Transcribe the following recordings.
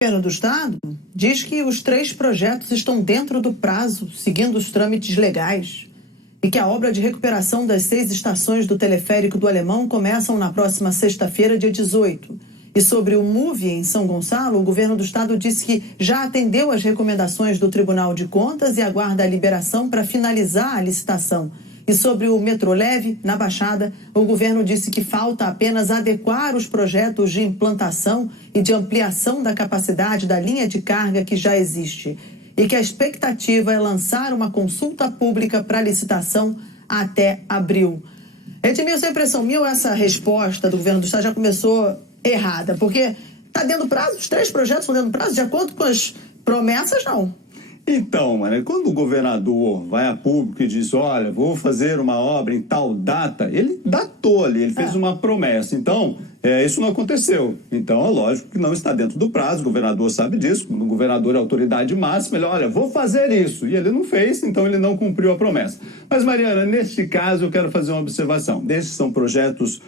O governo do estado diz que os 3 projetos estão dentro do prazo, seguindo os trâmites legais, e que a obra de recuperação das 6 estações do teleférico do Alemão começam na próxima sexta-feira, dia 18. E sobre o MUVI em São Gonçalo, o governo do estado disse que já atendeu às recomendações do Tribunal de Contas e aguarda a liberação para finalizar a licitação. E sobre o metrô leve, na Baixada, o governo disse que falta apenas adequar os projetos de implantação e de ampliação da capacidade da linha de carga que já existe. E que a expectativa é lançar uma consulta pública para licitação até abril. Edmilson, a impressão minha, essa resposta do governo do estado já começou errada, porque está dentro do prazo, os 3 projetos estão dentro do prazo, de acordo com as promessas, não. Então, mano, quando o governador vai a público e diz, olha, vou fazer uma obra em tal data, ele datou ali, ele fez uma promessa. Então, isso não aconteceu. Então, é lógico que não está dentro do prazo, o governador sabe disso, o governador é a autoridade máxima, ele, olha, vou fazer isso. E ele não fez, então ele não cumpriu a promessa. Mas, Mariana, neste caso eu quero fazer uma observação. Desses são projetos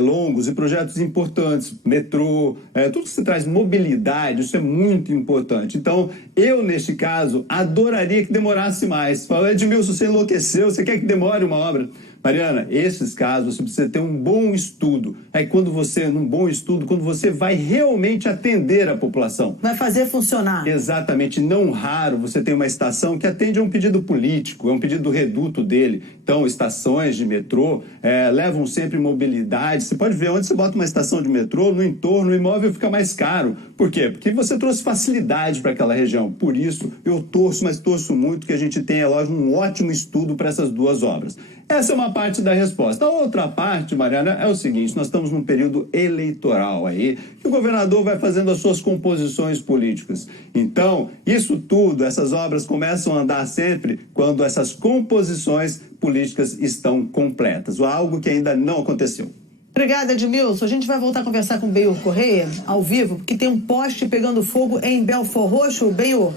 longos e projetos importantes, metrô, tudo que se traz mobilidade, isso é muito importante. Então, eu, neste caso, adoraria que demorasse mais. Fala, Edmilson, você enlouqueceu, você quer que demore uma obra? Mariana, esses casos você precisa ter um bom estudo. Aí quando você, num bom estudo, quando você vai realmente atender a população. Vai fazer funcionar. Exatamente. Não raro você tem uma estação que atende a um pedido político, é um pedido do reduto dele. Então, estações de metrô levam sempre mobilidade. Você pode ver onde você bota uma estação de metrô, no entorno, o imóvel fica mais caro. Por quê? Porque você trouxe facilidade para aquela região. Por isso, eu torço, mas torço muito que a gente tenha, lógico, um ótimo estudo para essas 2 obras. Essa é uma parte da resposta. A outra parte, Mariana, é o seguinte, nós estamos num período eleitoral aí, que o governador vai fazendo as suas composições políticas. Então, isso tudo, essas obras começam a andar sempre quando essas composições políticas estão completas, ou algo que ainda não aconteceu. Obrigada, Edmilson. A gente vai voltar a conversar com o Benhur Correia, ao vivo, porque tem um poste pegando fogo em Belford Roxo. Benhur.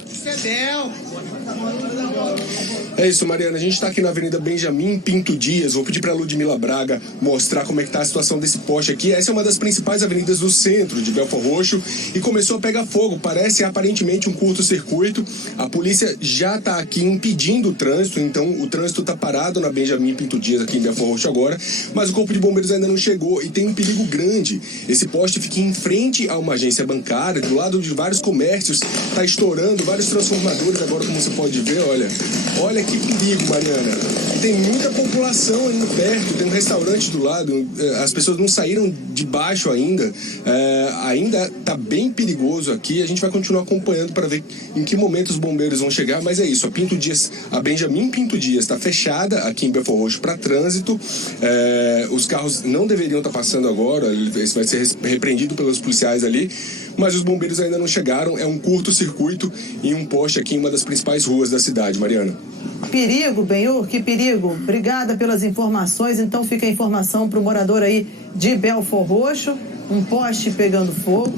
É isso, Mariana. A gente está aqui na Avenida Benjamin Pinto Dias. Vou pedir para a Ludmila Braga mostrar como é que está a situação desse poste aqui. Essa é uma das principais avenidas do centro de Belford Roxo e começou a pegar fogo. Parece aparentemente um curto-circuito. A polícia já está aqui impedindo o trânsito, então o trânsito está parado na Benjamin Pinto Dias aqui em Belford Roxo agora, mas o Corpo de Bombeiros ainda não chegou e tem um perigo grande. Esse poste fica em frente a uma agência bancária, do lado de vários comércios, está estourando, vários transformadores agora, como você pode ver, olha que perigo, Mariana. Tem muita população ali perto, tem um restaurante do lado, as pessoas não saíram de baixo ainda, ainda está bem perigoso aqui, a gente vai continuar acompanhando para ver em que momento os bombeiros vão chegar, mas é isso, a Benjamin Pinto Dias está fechada aqui em Belford Roxo para trânsito, os carros não deveriam estar passando agora, isso vai ser repreendido pelos policiais ali, mas os bombeiros ainda não chegaram, é um curto-circuito em um poste aqui em uma das principais ruas da cidade, Mariana. Perigo, Benhur, que perigo. Obrigada pelas informações. Então fica a informação para o morador aí de Belford Roxo, um poste pegando fogo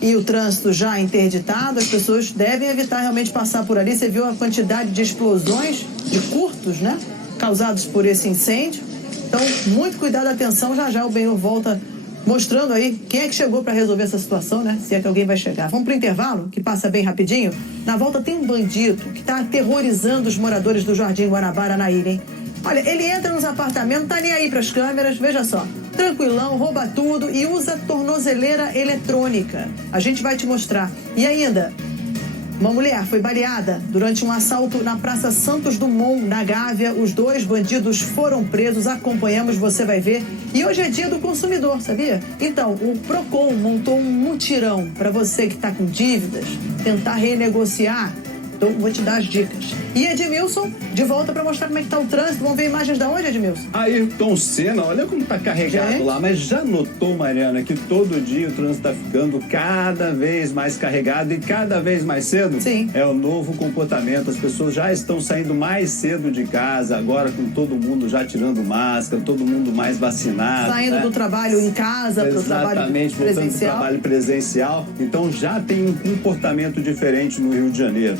e o trânsito já interditado. As pessoas devem evitar realmente passar por ali. Você viu a quantidade de explosões, de curtos, né, causados por esse incêndio. Então, muito cuidado, atenção. Já o Benhur volta mostrando aí quem é que chegou para resolver essa situação, né? Se é que alguém vai chegar. Vamos para o intervalo, que passa bem rapidinho. Na volta tem um bandido que está aterrorizando os moradores do Jardim Guanabara na ilha, hein? Olha, ele entra nos apartamentos, tá nem aí para as câmeras, veja só. Tranquilão, rouba tudo e usa tornozeleira eletrônica. A gente vai te mostrar. E ainda, uma mulher foi baleada durante um assalto na Praça Santos Dumont, na Gávea. Os 2 bandidos foram presos, acompanhamos, você vai ver. E hoje é dia do consumidor, sabia? Então, o Procon montou um mutirão para você que está com dívidas, tentar renegociar. Então, vou te dar as dicas. E Edmilson, de volta para mostrar como é que tá o trânsito. Vamos ver imagens da onde, Edmilson? Ayrton Senna, olha como tá carregado lá. Mas já notou, Mariana, que todo dia o trânsito tá ficando cada vez mais carregado e cada vez mais cedo? Sim. É o novo comportamento. As pessoas já estão saindo mais cedo de casa, agora com todo mundo já tirando máscara, todo mundo mais vacinado. Saindo do trabalho em casa para o trabalho presencial. Voltando do trabalho presencial. Então já tem um comportamento diferente no Rio de Janeiro.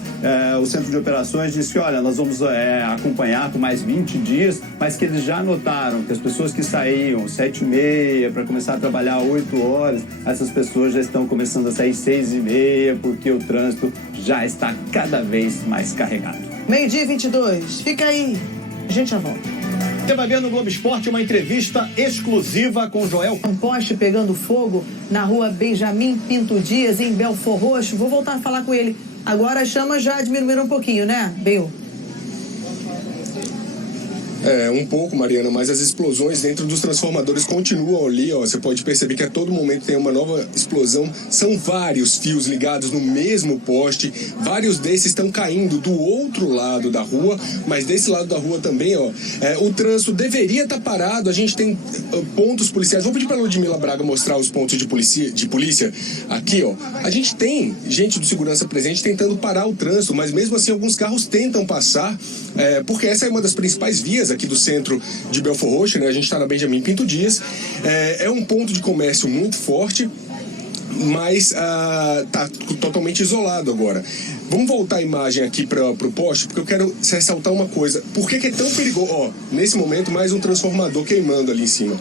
o Centro de Operações disse que, olha, nós vamos acompanhar por mais 20 dias, mas que eles já notaram que as pessoas que saíam 7h30 para começar a trabalhar 8 horas, essas pessoas já estão começando a sair 6h30, porque o trânsito já está cada vez mais carregado. 12h22, fica aí, a gente já volta. Você vai ver no Globo Esporte uma entrevista exclusiva com Joel. Um poste pegando fogo na rua Benjamin Pinto Dias, em Belford Roxo. Vou voltar a falar com ele. Agora as chamas já diminuíram um pouquinho, né, Bel? Um pouco, Mariana, mas as explosões dentro dos transformadores continuam ali, ó. Você pode perceber que a todo momento tem uma nova explosão. São vários fios ligados no mesmo poste. Vários desses estão caindo do outro lado da rua, mas desse lado da rua também, ó. O trânsito deveria estar parado. A gente tem pontos policiais. Vou pedir para a Ludmila Braga mostrar os pontos de polícia aqui, ó. A gente tem gente do segurança presente tentando parar o trânsito, mas mesmo assim alguns carros tentam passar, porque essa é uma das principais vias aqui do centro de Belford Roxo, né? A gente está na Benjamin Pinto Dias. É um ponto de comércio muito forte, mas está totalmente isolado agora. Vamos voltar a imagem aqui para o poste, porque eu quero ressaltar uma coisa. Por que é tão perigoso? Ó, nesse momento, mais um transformador queimando ali em cima.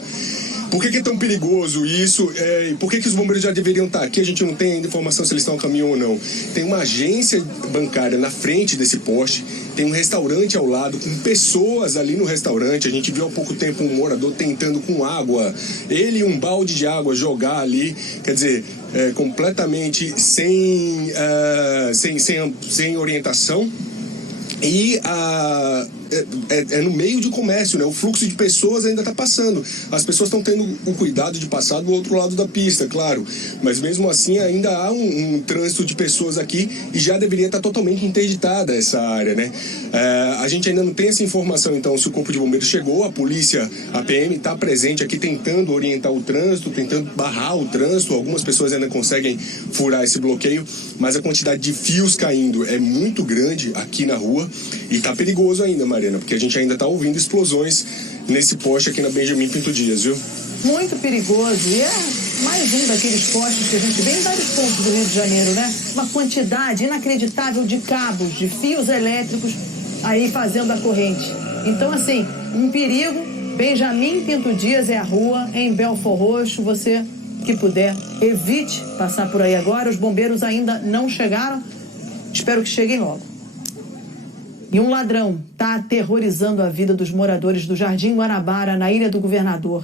Por que é tão perigoso isso? Por que os bombeiros já deveriam estar aqui? A gente não tem ainda informação se eles estão a caminho ou não. Tem uma agência bancária na frente desse poste, tem um restaurante ao lado, com pessoas ali no restaurante. A gente viu há pouco tempo um morador tentando com água, ele e um balde de água jogar ali, quer dizer, completamente sem orientação. E no meio de comércio, né? O fluxo de pessoas ainda está passando. As pessoas estão tendo o cuidado de passar do outro lado da pista, claro. Mas mesmo assim ainda há um trânsito de pessoas aqui e já deveria estar totalmente interditada essa área, né? A gente ainda não tem essa informação, então, se o Corpo de Bombeiros chegou, a polícia, a PM está presente aqui tentando orientar o trânsito, tentando barrar o trânsito. Algumas pessoas ainda conseguem furar esse bloqueio, mas a quantidade de fios caindo é muito grande aqui na rua e está perigoso ainda, Mariana, porque a gente ainda está ouvindo explosões nesse poste aqui na Benjamin Pinto Dias, viu? Muito perigoso. E é mais um daqueles postes que a gente vê em vários pontos do Rio de Janeiro, né? Uma quantidade inacreditável de cabos, de fios elétricos aí fazendo a corrente. Então, assim, um perigo. Benjamin Pinto Dias é a rua em Belford Roxo. Você que puder, evite passar por aí agora. Os bombeiros ainda não chegaram. Espero que cheguem logo. E um ladrão está aterrorizando a vida dos moradores do Jardim Guanabara, na Ilha do Governador.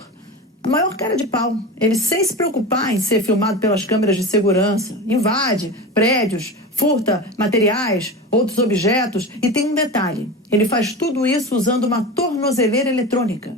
A maior cara de pau. Ele, sem se preocupar em ser filmado pelas câmeras de segurança, invade prédios, furta materiais, outros objetos. E tem um detalhe, ele faz tudo isso usando uma tornozeleira eletrônica.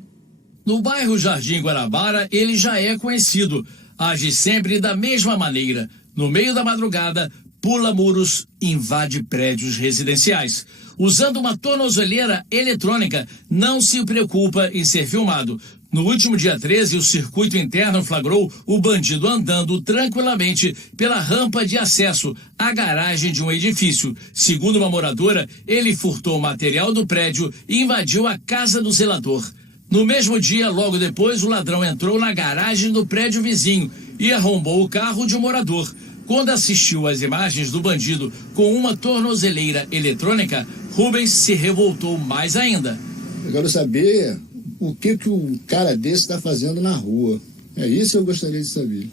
No bairro Jardim Guanabara, ele já é conhecido. Age sempre da mesma maneira. No meio da madrugada, pula muros, invade prédios residenciais. Usando uma tornozeleira eletrônica, não se preocupa em ser filmado. No último dia 13, o circuito interno flagrou o bandido andando tranquilamente pela rampa de acesso à garagem de um edifício. Segundo uma moradora, ele furtou material do prédio e invadiu a casa do zelador. No mesmo dia, logo depois, o ladrão entrou na garagem do prédio vizinho e arrombou o carro de um morador. Quando assistiu às imagens do bandido com uma tornozeleira eletrônica, Rubens se revoltou mais ainda. Eu quero saber o que um cara desse está fazendo na rua. É isso que eu gostaria de saber.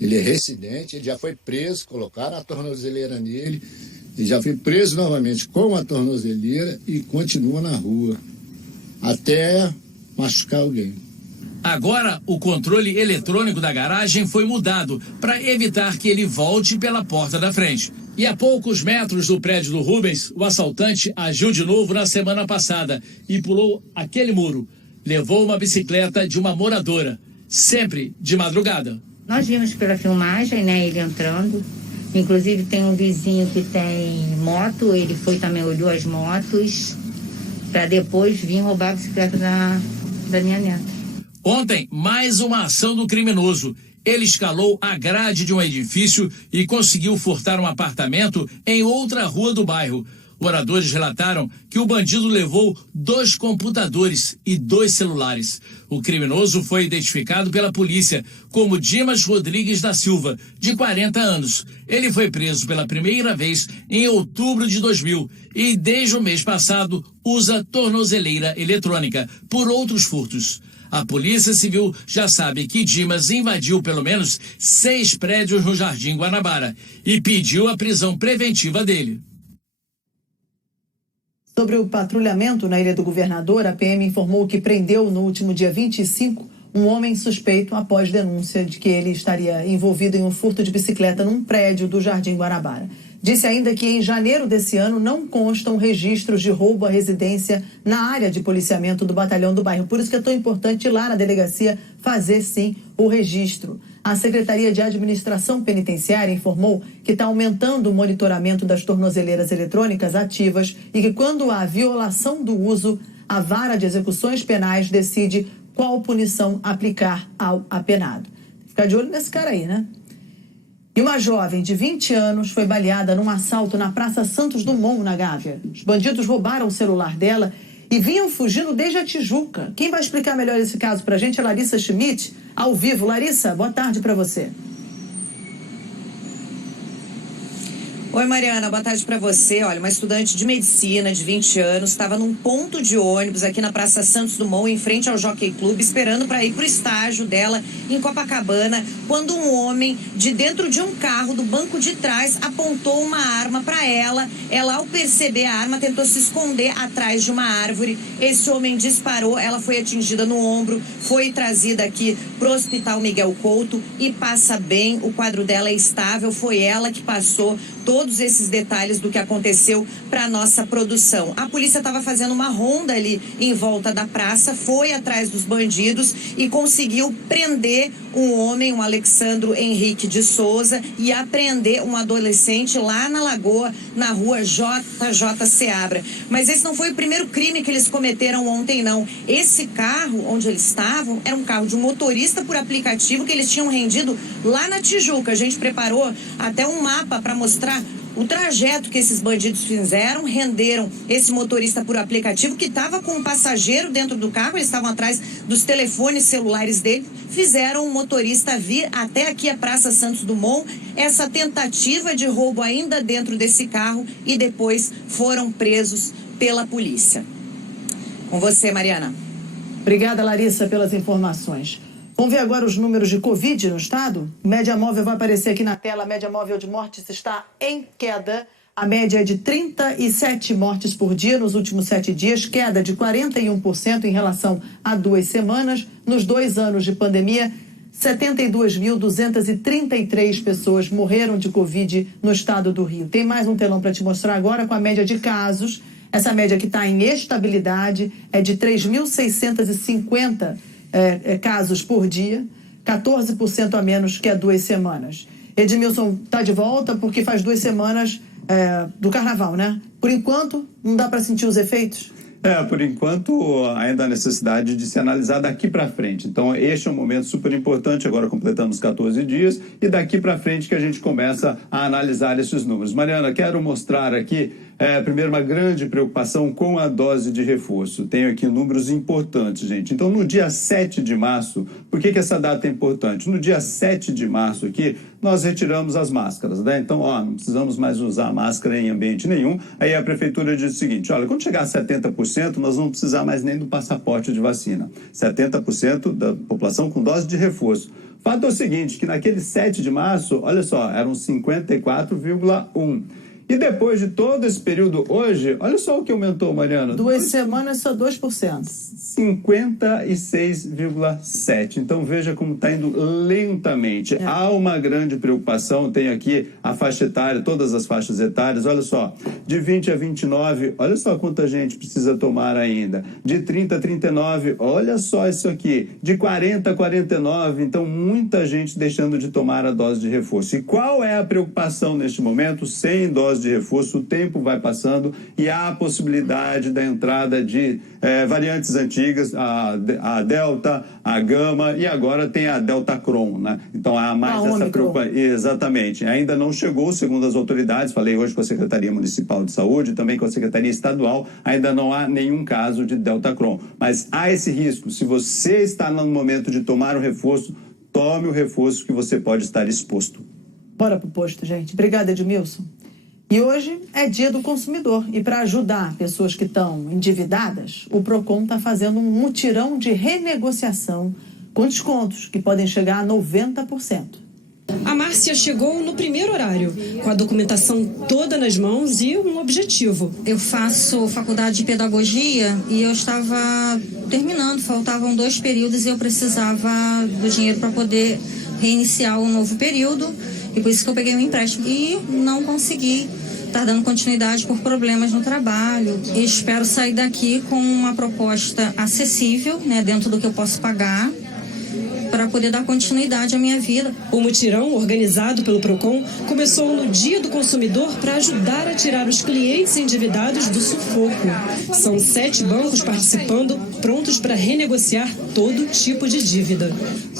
Ele é residente, ele já foi preso, colocaram a tornozeleira nele, ele já foi preso novamente com a tornozeleira e continua na rua, até machucar alguém. Agora, o controle eletrônico da garagem foi mudado para evitar que ele volte pela porta da frente. E a poucos metros do prédio do Rubens, o assaltante agiu de novo na semana passada e pulou aquele muro. Levou uma bicicleta de uma moradora, sempre de madrugada. Nós vimos pela filmagem, né, ele entrando. Inclusive tem um vizinho que tem moto, ele foi também, olhou as motos, para depois vir roubar a bicicleta da minha neta. Ontem, mais uma ação do criminoso. Ele escalou a grade de um edifício e conseguiu furtar um apartamento em outra rua do bairro. Moradores relataram que o bandido levou 2 computadores e 2 celulares. O criminoso foi identificado pela polícia como Dimas Rodrigues da Silva, de 40 anos. Ele foi preso pela primeira vez em outubro de 2000 e, desde o mês passado, usa tornozeleira eletrônica por outros furtos. A Polícia Civil já sabe que Dimas invadiu pelo menos 6 prédios no Jardim Guanabara e pediu a prisão preventiva dele. Sobre o patrulhamento na Ilha do Governador, a PM informou que prendeu no último dia 25 um homem suspeito após denúncia de que ele estaria envolvido em um furto de bicicleta num prédio do Jardim Guanabara. Disse ainda que em janeiro desse ano não constam registros de roubo à residência na área de policiamento do batalhão do bairro. Por isso que é tão importante ir lá na delegacia fazer, sim, o registro. A Secretaria de Administração Penitenciária informou que está aumentando o monitoramento das tornozeleiras eletrônicas ativas e que, quando há violação do uso, a Vara de Execuções Penais decide qual punição aplicar ao apenado. Ficar de olho nesse cara aí, né? E uma jovem de 20 anos foi baleada num assalto na Praça Santos Dumont, na Gávea. Os bandidos roubaram o celular dela e vinham fugindo desde a Tijuca. Quem vai explicar melhor esse caso pra gente é Larissa Schmidt, ao vivo. Larissa, boa tarde para você. Oi, Mariana, boa tarde para você. Olha, uma estudante de medicina de 20 anos estava num ponto de ônibus aqui na Praça Santos Dumont, em frente ao Jockey Club, esperando para ir para o estágio dela em Copacabana, quando um homem de dentro de um carro do banco de trás apontou uma arma para ela. Ela, ao perceber a arma, tentou se esconder atrás de uma árvore. Esse homem disparou, ela foi atingida no ombro, foi trazida aqui para o Hospital Miguel Couto e passa bem. O quadro dela é estável, foi ela que passou todos esses detalhes do que aconteceu para nossa produção. A polícia estava fazendo uma ronda ali em volta da praça, foi atrás dos bandidos e conseguiu prender um homem, um Alexandro Henrique de Souza, e apreender um adolescente lá na Lagoa, na rua JJ Seabra. Mas esse não foi o primeiro crime que eles cometeram ontem, não. Esse carro, onde eles estavam, era um carro de um motorista por aplicativo que eles tinham rendido lá na Tijuca. A gente preparou até um mapa para mostrar o trajeto que esses bandidos fizeram. Renderam esse motorista por aplicativo que estava com um passageiro dentro do carro, eles estavam atrás dos telefones celulares dele, fizeram o motorista vir até aqui a Praça Santos Dumont, essa tentativa de roubo ainda dentro desse carro, e depois foram presos pela polícia. Com você, Mariana. Obrigada, Larissa, pelas informações. Vamos ver agora os números de Covid no estado? Média móvel vai aparecer aqui na tela. A média móvel de mortes está em queda. A média é de 37 mortes por dia nos últimos 7 dias, queda de 41% em relação a 2 semanas. Nos 2 anos de pandemia, 72.233 pessoas morreram de Covid no estado do Rio. Tem mais um telão para te mostrar agora com a média de casos. Essa média que está em estabilidade é de 3.650 casos por dia, 14% a menos que há 2 semanas. Edmilson está de volta porque faz 2 semanas do carnaval, né? Por enquanto, não dá para sentir os efeitos? Por enquanto, ainda há necessidade de se analisar daqui para frente. Então, este é um momento super importante. Agora completamos 14 dias e daqui para frente que a gente começa a analisar esses números. Mariana, quero mostrar aqui, primeiro, uma grande preocupação com a dose de reforço. Tenho aqui números importantes, gente. Então, no dia 7 de março, por que essa data é importante? No dia 7 de março aqui, nós retiramos as máscaras, né? Então, não precisamos mais usar máscara em ambiente nenhum. Aí a prefeitura diz o seguinte, olha, quando chegar a 70%, nós não vamos precisar mais nem do passaporte de vacina. 70% da população com dose de reforço. Fato é o seguinte, que naquele 7 de março, olha só, eram 54,1%. E depois de todo esse período hoje, olha só o que aumentou, Mariana. 2 semanas, só 2%. 56,7%. Então veja como está indo lentamente. Há uma grande preocupação, tem aqui a faixa etária, todas as faixas etárias, olha só, de 20 a 29, olha só quanta gente precisa tomar ainda. De 30 a 39, olha só isso aqui. De 40 a 49, então muita gente deixando de tomar a dose de reforço. E qual é a preocupação neste momento? Sem dose dose de reforço, o tempo vai passando e há a possibilidade da entrada de variantes antigas, a Delta, a Gama e agora tem a Delta Cron, né? Então há mais essa preocupação. Exatamente. Ainda não chegou, segundo as autoridades, falei hoje com a Secretaria Municipal de Saúde, também com a Secretaria Estadual, ainda não há nenhum caso de Delta Cron. Mas há esse risco. Se você está no momento de tomar o reforço, tome o reforço que você pode estar exposto. Bora pro posto, gente. Obrigada, Edmilson. E hoje é dia do consumidor. E para ajudar pessoas que estão endividadas, o PROCON está fazendo um mutirão de renegociação com descontos que podem chegar a 90%. A Márcia chegou no primeiro horário, com a documentação toda nas mãos e um objetivo. Eu faço faculdade de pedagogia e eu estava terminando, faltavam 2 períodos e eu precisava do dinheiro para poder reiniciar o novo período. E por isso que eu peguei um empréstimo e não consegui estar dando continuidade por problemas no trabalho. E espero sair daqui com uma proposta acessível, né, dentro do que eu posso pagar, para poder dar continuidade à minha vida. O mutirão, organizado pelo PROCON, começou no Dia do Consumidor para ajudar a tirar os clientes endividados do sufoco. São 7 bancos participando, prontos para renegociar todo tipo de dívida.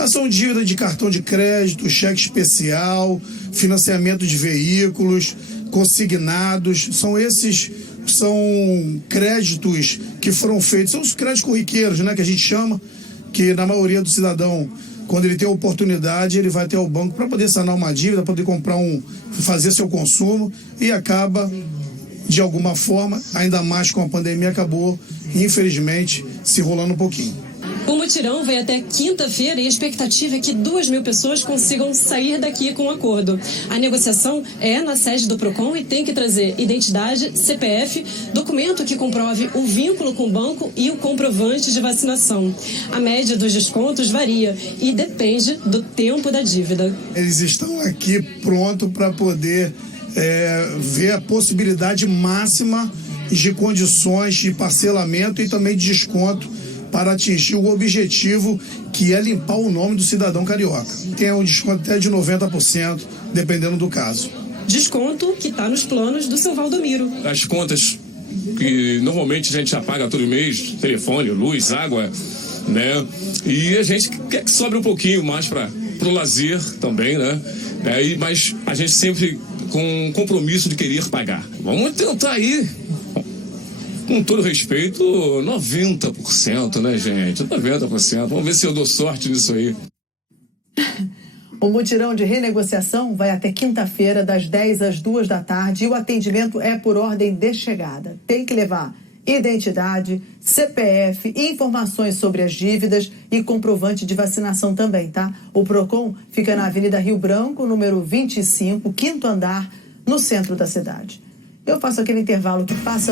São dívida de cartão de crédito, cheque especial, financiamento de veículos, consignados. São créditos que foram feitos, são os créditos corriqueiros, né, que a gente chama, que na maioria do cidadão, quando ele tem a oportunidade, ele vai até o banco para poder sanar uma dívida, poder comprar fazer seu consumo e acaba, de alguma forma, ainda mais com a pandemia, acabou, infelizmente, se enrolando um pouquinho. O mutirão vai até quinta-feira e a expectativa é que 2.000 pessoas consigam sair daqui com um acordo. A negociação é na sede do PROCON e tem que trazer identidade, CPF, documento que comprove o vínculo com o banco e o comprovante de vacinação. A média dos descontos varia e depende do tempo da dívida. Eles estão aqui prontos para poder ver a possibilidade máxima de condições de parcelamento e também de desconto para atingir o objetivo, que é limpar o nome do cidadão carioca. Tem um desconto até de 90%, dependendo do caso. Desconto que está nos planos do seu Valdomiro. As contas que normalmente a gente já paga todo mês, telefone, luz, água, né? E a gente quer que sobre um pouquinho mais para o lazer também, né? Mas a gente sempre com compromisso de querer pagar. Vamos tentar aí, com todo respeito, 90%, né, gente? 90%. Vamos ver se eu dou sorte nisso aí. O mutirão de renegociação vai até quinta-feira, das 10 às 2 da tarde, e o atendimento é por ordem de chegada. Tem que levar identidade, CPF, informações sobre as dívidas e comprovante de vacinação também, tá? O PROCON fica na Avenida Rio Branco, número 25, 5º andar, no centro da cidade. Eu faço aquele intervalo que passa